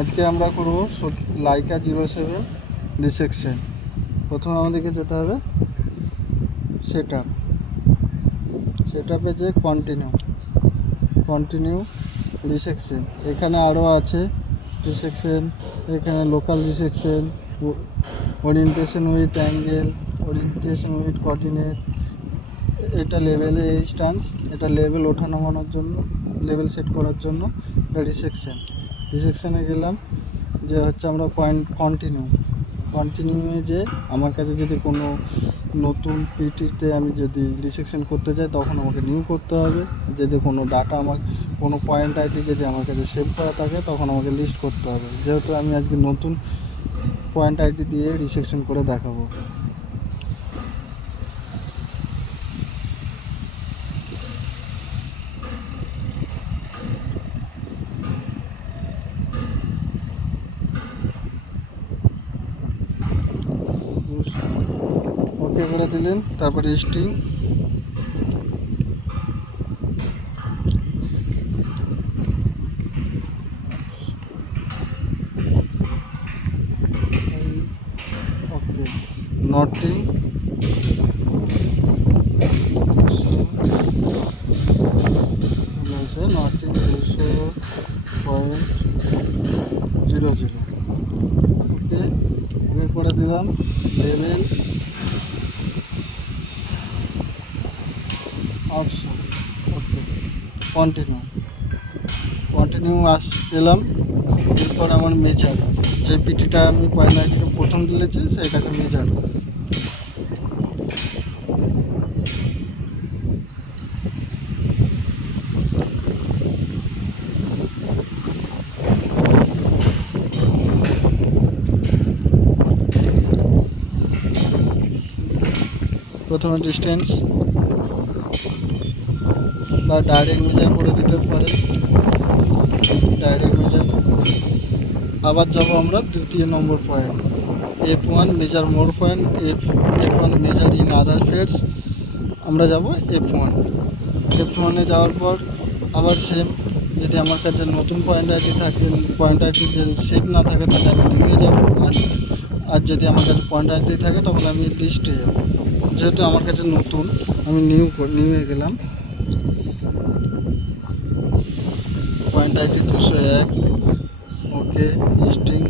আজকে আমরা করব লাইকা 07 রিসেকশন। প্রথমে আমাদেরকে যেতে হবে সেটআপে যে কন্টিনিউ রিসেকশন। এখানে আরও আছে রিসেকশন, এখানে local resection, orientation with angle, orientation with coordinate. এটা লেভেলে স্ট্যান্স, এটা লেভেল ওঠা নামানোর জন্য, লেভেল সেট করার জন্য এটা রিসেকশনে গেলাম। যে হচ্ছে আমরা কন্টিনিউয়ে যে আমার কাছে যদি কোনো নতুন পিটিতে আমি যদি রিসেকশন করতে চাই তখন আমাকে নিউ করতে হবে। যদি কোনো ডাটা আমার কোনো পয়েন্ট আইডি যদি আমার কাছে সেভ করা থাকে তখন আমাকে লিস্ট করতে হবে। যেহেতু আমি আজকে নতুন পয়েন্ট আইডি দিয়ে রিসেকশন করে দেখাবো। ওকে করে দিলেন, তারপরে স্ট্রিং ওকে, নটিং নটিং 200.00। ওকে ওকে করে দিলাম। লেভেল 800। ওকে, কন্টিনিউ এলাম। এরপর আমার মেজার, যে পিটিটা আমি পয়েন্ট আইডিটা প্রথম দিয়েছি সেইটাকে মেজার। প্রথমে ডিস্টেন্স বা ডাইরেক্ট মেজার করে দিতে পারে, ডাইরেক্ট মেজার। আবার যাবো আমরা দ্বিতীয় নম্বর point, F1 measure more point, F1 measure in other feds. আমরা যাব F1-এ যাওয়ার পর আবার সেম, যদি আমার কাছে নতুন পয়েন্ট আইডি থাকে, পয়েন্ট আইডি যদি সেভ না থাকে তাহলে আমি নিয়ে যাবো। আর যদি আমার কাছে পয়েন্ট আইডি থাকে তখন আমি লিস্টে যাব। যেহেতু আমার কাছে নতুন, আমি নিউয়ে গেলাম। Point ID 201। ওকে, স্ট্রিং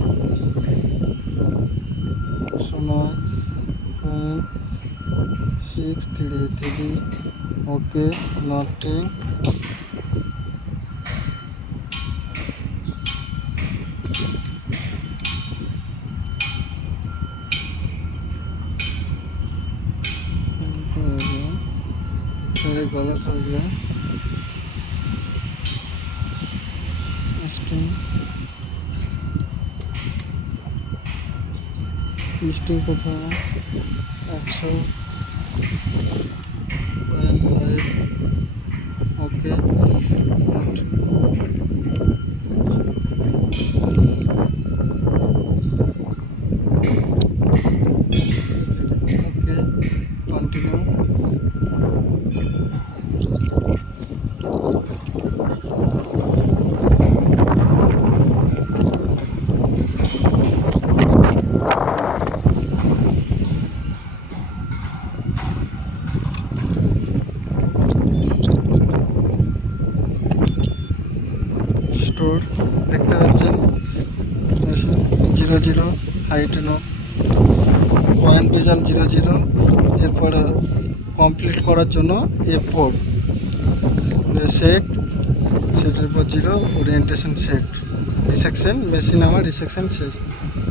633। ওকে, নটিং गलत हो गया। स्ट्रिंग प्रथम 100। Okay, continue. স্টোর দেখতে পাচ্ছেন 00 হাইট নোট, পয়েন্ট রেজাল্ট 00। এরপর কমপ্লিট করার জন্য F4 সেটের পর 0 ওরিয়েন্টেশন সেট। রিসেকশন মেশিন আমার রিসেকশন শেষ।